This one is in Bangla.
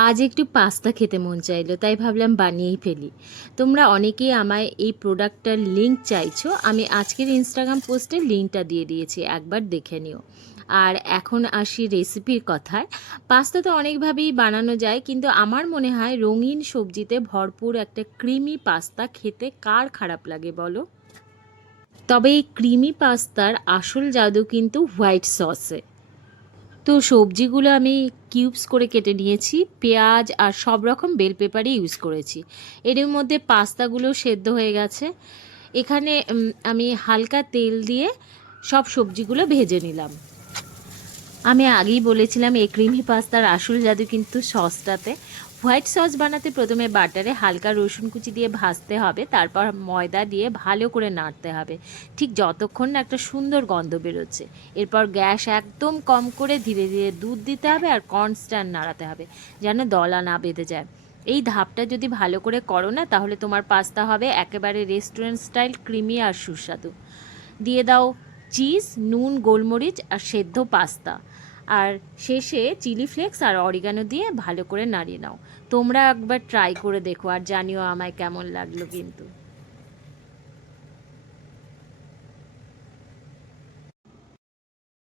আজ একটু পাস্তা খেতে মন চাইলো, তাই ভাবলাম বানিয়েই ফেলি। তোমরা অনেকেই আমায় এই প্রোডাক্টটার লিঙ্ক চাইছো। আমি আজকের ইনস্টাগ্রাম পোস্টে লিঙ্কটা দিয়ে দিয়েছি, একবার দেখে নিও। আর এখন আসি রেসিপির কথায়। পাস্তা তো অনেকভাবেই বানানো যায়, কিন্তু আমার মনে হয় রঙিন সবজিতে ভরপুর একটা ক্রিমি পাস্তা খেতে কার খারাপ লাগে বলো? তবে এই ক্রিমি পাস্তার আসল জাদু কিন্তু হোয়াইট সসে। তো সবজিগুলো আমি কিউবস করে কেটে নিয়েছি, পেঁয়াজ আর সব রকম বেল পেপারই ইউজ করেছি। এর মধ্যে পাস্তাগুলো সেদ্ধ হয়ে গেছে। এখানে আমি হালকা তেল দিয়ে সব সবজিগুলো ভেজে নিলাম। আমি আগেই বলেছিলাম এই ক্রিমি পাস্তার আসল জাদু কিন্তু সসটাতে। হোয়াইট সস বানাতে প্রথমে বাটারে হালকা রসুন কুচি দিয়ে ভাজতে হবে, তারপর ময়দা দিয়ে ভালো করে নাড়তে হবে, ঠিক যতক্ষণ না একটা সুন্দর গন্ধ বেরোচ্ছে। এরপর গ্যাস একদম কম করে ধীরে ধীরে দুধ দিতে হবে আর কনস্ট্যান্ট নাড়াতে হবে, যেন দলা না বেঁধে যায়। এই ধাপটা যদি ভালো করে করো না, তাহলে তোমার পাস্তা হবে একেবারে রেস্টুরেন্ট স্টাইল ক্রিমি আর সুস্বাদু। দিয়ে দাও চিজ, নুন, গোলমরিচ আর সেদ্ধ পাস্তা। আর শেষে চিলি ফ্লেক্স আর অরিগানো দিয়ে ভালো করে নাড়িয়ে নাও। তোমরা একবার ট্রাই করে দেখো আর জানিও আমায় কেমন লাগলো কিন্তু।